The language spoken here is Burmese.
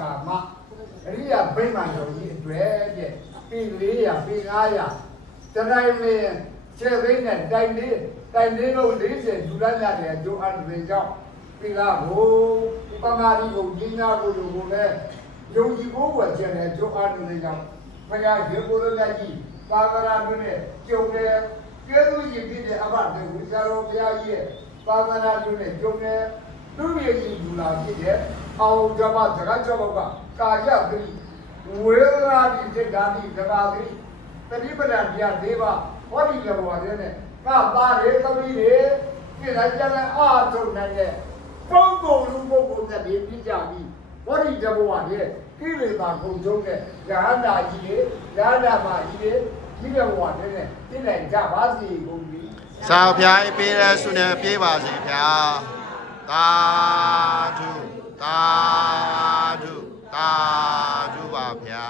ကာမအရိယာဗိမာန်တော်ကြီးအတွက်တဲ့ปี400ปี900တတိုင်းမင်းခြေသိန်းနဲ့တိုင်လေးလုံး40ဒူလရတဲ့အကျိုးအန္တရာယ်ကြောင့်ปีကဟိုပမာရီကိုကြီးညာကိုလူကိုလည်းယုံကြည်ဖို့ဝယ်ခြင်းနဲ့ကျိုးအန္တရာယ်ကြောင့်ဘုရားရေကိုရမြတ်ကြီးပါကရာမျိုးနဲ့ကျုံတယ်ကျေးဇူးရှင်ဖြစ်တဲ့အဘတေဝိဇာတော်ဘုရားကြီးရဲ့ပါကရာမျိုးနဲ့ကျုံတယ်သူ့ရဲ့ကြီးဒူလာဖြစ်တဲ့အောင်ဇမစကားကြောက်ကကာယတိဝေဒနာတိစိတ်ဓာတိသဘာတိတတိပဒံတရား၄ပါးဟောဒီလောဘတဲ့နဲ့ကပါရေသမီးတွေပြည်လိုက်ကြတဲ့အာထုံနိုင်တဲ့ပုဂ္ဂိုလ်လူပုဂ္ဂိုလ်တွေပြကြပြီးဟောဒီလောဘတဲ့ကိလေသာကုန်ဆုံးတဲ့ရဟန္တာကြီးတွေရဟန္တာမကြီးတွေဒီလောဘတဲ့နဲ့သိနိုင်ကြပါစေကုန်ပြီ စာဖျားပေးတဲ့ဆုနဲ့ပြေးပါစေဗျာသာဓုသာဓုသာဓုပါဗျာ